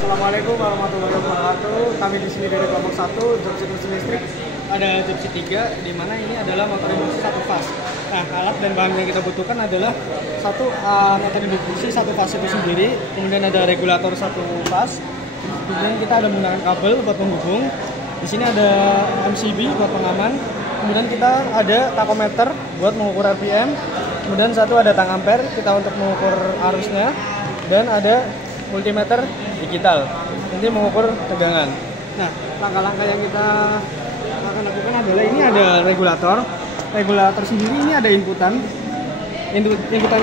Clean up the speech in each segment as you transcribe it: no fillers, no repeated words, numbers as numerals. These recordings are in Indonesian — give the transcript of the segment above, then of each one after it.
Assalamualaikum warahmatullahi wabarakatuh. Kami di sini dari kelompok 1 Jogsit Mesin Listrik. Ada Jogsit 3, di mana ini adalah motor induksi satu fas. Nah, alat dan bahan yang kita butuhkan adalah satu motor induksi satu fas itu sendiri, kemudian ada regulator satu fas, kemudian kita ada menggunakan kabel buat penghubung. Di sini ada MCB buat pengaman, kemudian kita ada takometer buat mengukur RPM, kemudian satu ada tang ampere kita untuk mengukur arusnya, dan ada multimeter digital nanti mengukur tegangan. Nah, langkah-langkah yang kita akan lakukan adalah ini ada regulator sendiri, ini ada inputannya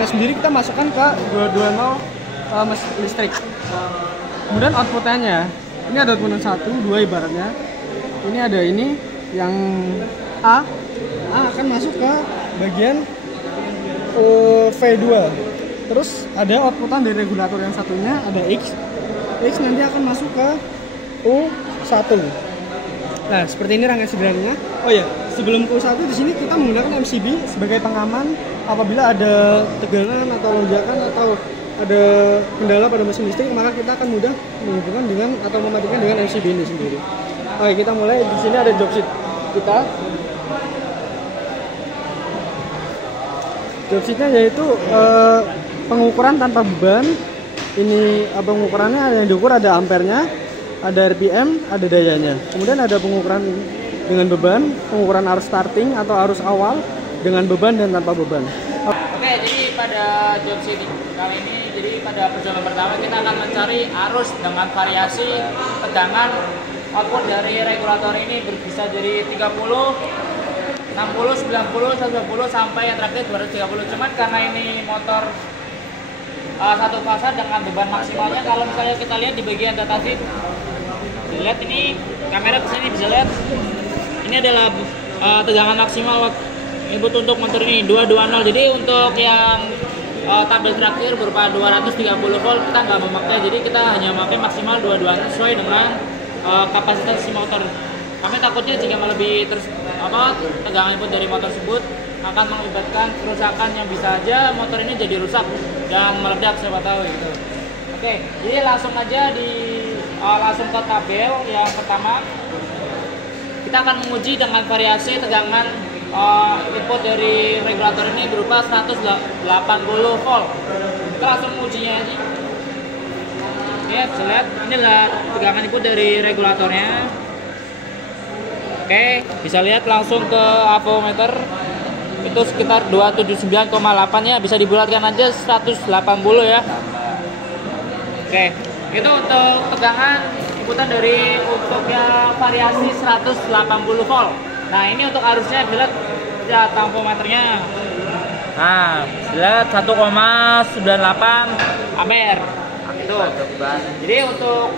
sendiri kita masukkan ke 220 mesin listrik. Kemudian outputnya ini ada output 1, 2 ibaratnya. Ini ada ini yang A akan masuk ke bagian V2. Terus ada outputan dari regulator yang satunya ada X nanti akan masuk ke U1. Nah, seperti ini rangkaian sederhananya. Oh ya, sebelum ke U1 di sini kita menggunakan MCB sebagai pengaman apabila ada tegangan atau lonjakan atau ada kendala pada mesin listrik, maka kita akan mudah menghubungkan dengan atau mematikan dengan MCB ini sendiri. Oke, kita mulai. Di sini ada jogsit kita. Jogsitnya yaitu pengukuran tanpa beban. Ini pengukurannya ada yang diukur, ada ampernya, ada RPM, ada dayanya. Kemudian ada pengukuran dengan beban, pengukuran arus starting atau arus awal dengan beban dan tanpa beban. Oke, jadi pada jogsit kali ini, jadi pada perjalanan pertama kita akan mencari arus dengan variasi tegangan. Output dari regulator ini bisa dari 30, 60, 90, 120 sampai yang terakhir 230. Cuman karena ini motor satu fasa dengan beban maksimalnya, kalau misalnya kita lihat di bagian datasheet, dilihat ini kamera kesini bisa lihat ini adalah tegangan maksimal input untuk motor ini 220. Jadi untuk yang tabel terakhir berupa 230 volt kita nggak memakai, jadi kita hanya memakai maksimal 220 sesuai dengan kapasitas si motor. Kami takutnya jika melebihi tegangan input dari motor tersebut akan mengakibatkan kerusakan yang bisa aja motor ini jadi rusak dan meledak, siapa tahu gitu. Oke, jadi langsung aja langsung ke tabel yang pertama. Kita akan menguji dengan variasi tegangan input dari regulator ini berupa 180 volt. Kita langsung mengujinya aja. Ya, bisa lihat inilah tegangan input dari regulatornya. Oke, bisa lihat langsung ke avometer itu sekitar 279,8 ya, bisa dibulatkan aja 180 ya. Oke, itu untuk tegangan inputan dari untuk yang variasi 180 volt. Nah, ini untuk arusnya dilihat ya tampometernya. Nah, dilihat 1,98 ampere. Itu. Jadi untuk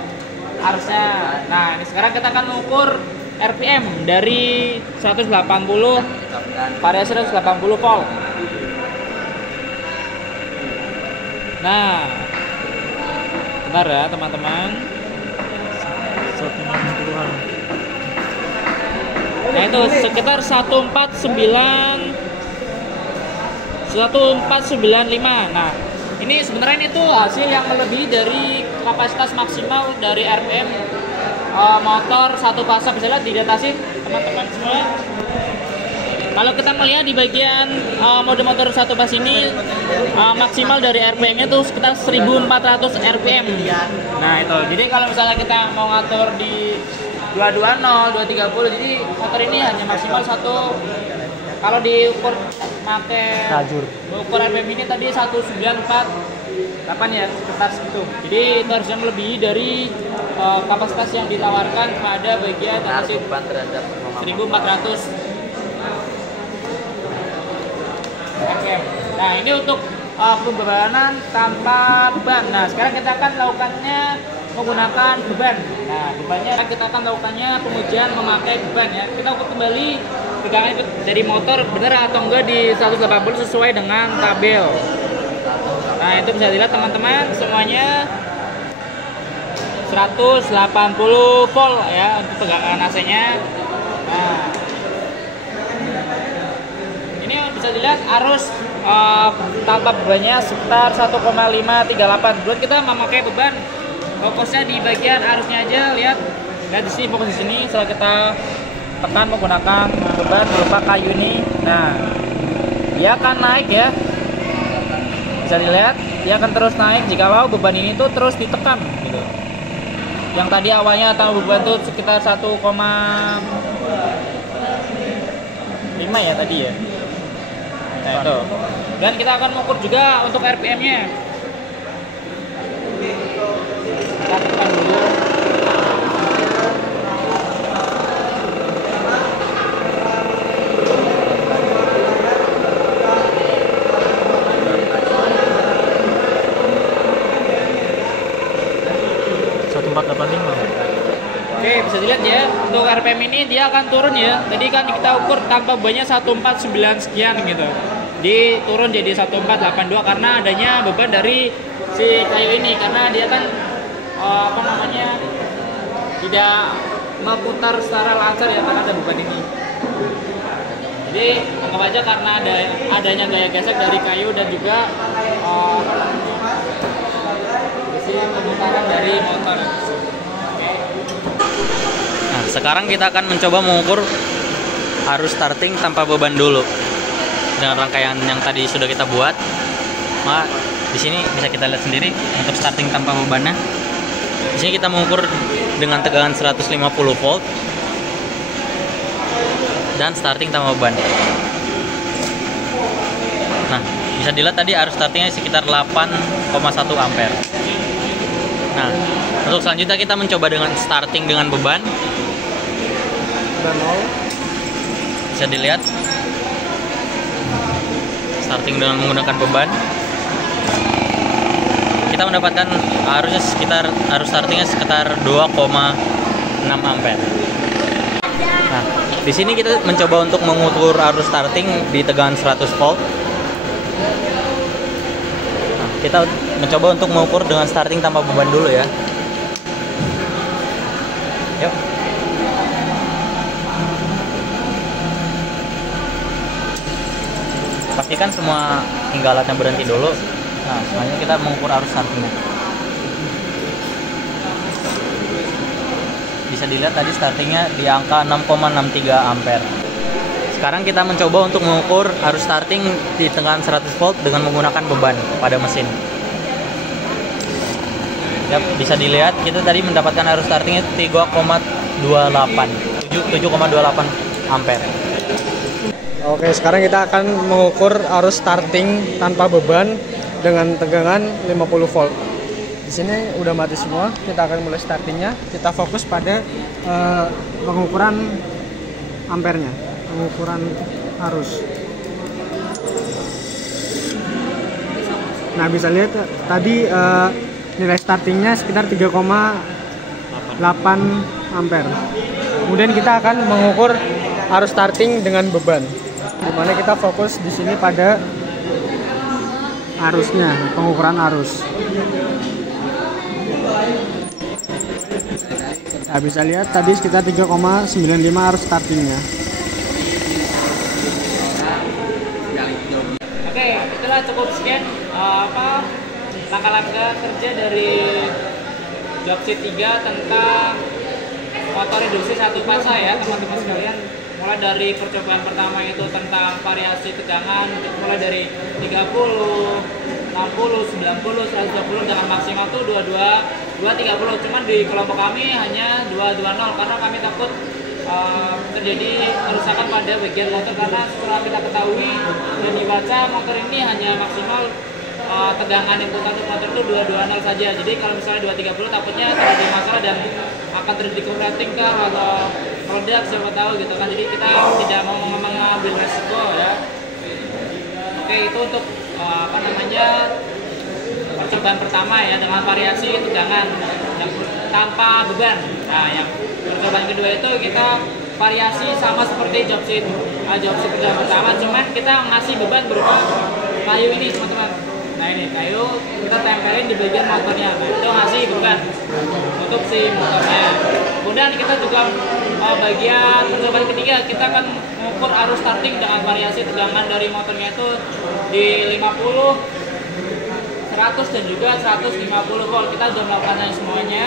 arusnya. Nah, ini sekarang kita akan mengukur RPM dari 180 variasi 180 volt. Nah, bentar ya teman-teman. Nah, itu sekitar 1495. Nah, ini sebenarnya ini tuh hasil yang melebihi dari kapasitas maksimal dari RPM motor satu fasa. Bisa lihat di datasheet teman-teman semua. Kalau kita melihat di bagian mode motor satu fasa ini maksimal dari RPM-nya tuh sekitar 1400 RPM. Nah, itu. Jadi kalau misalnya kita mau ngatur di 220, 230, jadi motor ini hanya maksimal satu. Kalau diukur pakai ukur RPM ini tadi 1948 ya, sekitar segitu. Jadi itu harusnya melebihi dari kapasitas yang ditawarkan pada bagian datasheet 1400. Oke. Nah, ini untuk pembebanan tanpa beban. Nah, sekarang kita akan melakukannya menggunakan beban. Nah, bebannya kita akan melakukannya pengujian memakai beban ya. Kita ukur kembali tegangan dari motor benar atau enggak di 180 sesuai dengan tabel. Nah, itu bisa dilihat teman-teman semuanya 180 volt ya untuk tegangan AC-nya. Nah, ini bisa dilihat arus tanpa bebannya sekitar 1,538. Buat kita memakai beban fokusnya di bagian arusnya aja. Lihat di sini, fokus di sini. Setelah kita tekan menggunakan beban berupa kayu ini, nah dia akan naik ya. Bisa dilihat dia akan terus naik jikalau beban ini tuh terus ditekan gitu. Yang tadi awalnya atau beban tuh sekitar 1,5 ya tadi ya. Nah itu. Dan kita akan mengukur juga untuk RPM-nya. Kita tekan dulu. Oke, bisa dilihat ya, untuk RPM ini dia akan turun ya. Tadi kan kita ukur tanpa bebannya 149 sekian gitu. Di turun jadi 1482 karena adanya beban dari si kayu ini, karena dia kan tidak memutar secara lancar ya karena ada beban ini. Jadi anggap aja karena adanya gaya gesek dari kayu dan juga pemutaran dari motor. Nah, sekarang kita akan mencoba mengukur arus starting tanpa beban dulu dengan rangkaian yang tadi sudah kita buat. Maka di sini bisa kita lihat sendiri untuk starting tanpa bebannya. Di sini kita mengukur dengan tegangan 150 volt dan starting tanpa beban. Nah, bisa dilihat tadi arus startingnya sekitar 8,1 ampere. Nah, untuk selanjutnya kita mencoba dengan starting dengan beban. Bisa dilihat starting dengan menggunakan beban, kita mendapatkan arus startingnya sekitar 2,6 ampere. Nah, di sini kita mencoba untuk mengukur arus starting di tegangan 100 volt. Nah, kita mencoba untuk mengukur dengan starting tanpa beban dulu ya. Yuk. Pastikan semua hingga alatnya berhenti dulu. Nah, selanjutnya kita mengukur arus startingnya. Bisa dilihat tadi startingnya di angka 6,63 ampere. Sekarang kita mencoba untuk mengukur arus starting di tegangan 100 volt dengan menggunakan beban pada mesin. Ya, bisa dilihat kita tadi mendapatkan arus startingnya 7,28 ampere. Oke, sekarang kita akan mengukur arus starting tanpa beban dengan tegangan 50 volt. Di sini udah mati semua. Kita akan mulai startingnya. Kita fokus pada pengukuran ampernya, pengukuran arus. Nah, bisa lihat tadi nilai startingnya sekitar 3,8 ampere. Kemudian kita akan mengukur arus starting dengan beban, dimana kita fokus di sini pada arusnya, pengukuran arus. Nah, bisa lihat tadi sekitar 3,95 arus startingnya. Oke, itulah cukup sekian langkah-langkah kerja dari Jobseat 3 tentang motor induksi satu fasa ya teman-teman sekalian. Mulai dari percobaan pertama itu tentang variasi tegangan, mulai dari 30, 60, 90, 120 dengan maksimal tuh 230. Cuman di kelompok kami hanya 220 karena kami takut terjadi kerusakan pada bagian motor, karena setelah kita ketahui dan dibaca motor ini hanya maksimal tegangan input untuk motor itu 220 saja. Jadi kalau misalnya 230 takutnya terjadi masalah dan akan terjadi korsleting atau meledak, siapa tahu gitu kan. Jadi kita tidak mau mengambil resiko ya. Oke, itu untuk percobaan pertama ya dengan variasi tegangan yang tanpa beban. Nah, yang percobaan kedua itu kita variasi sama seperti Jobseat percobaan pertama, cuman kita ngasih beban berupa kayu ini teman-teman. Nah, ini kayu kita tempelin di bagian motornya. Nah, itu ngasih beban untuk si motornya. Kemudian kita juga bagian percobaan ketiga kita akan mengukur arus starting dengan variasi tegangan dari motornya itu di 50, 120 100 dan juga 150 volt. Kita sudah melakukannya semuanya.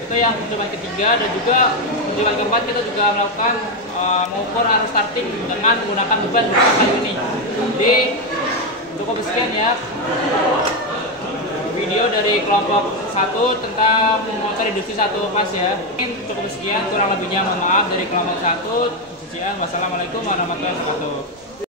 Itu yang percobaan ketiga, dan juga percobaan keempat kita juga melakukan mengukur arus starting dengan menggunakan beban berupa kayu ini. Jadi cukup sekian ya video dari kelompok 1 tentang motor induksi 1 fase ya. Mungkin cukup sekian, kurang lebihnya mohon maaf dari kelompok 1. Sekian, wassalamualaikum warahmatullahi wabarakatuh.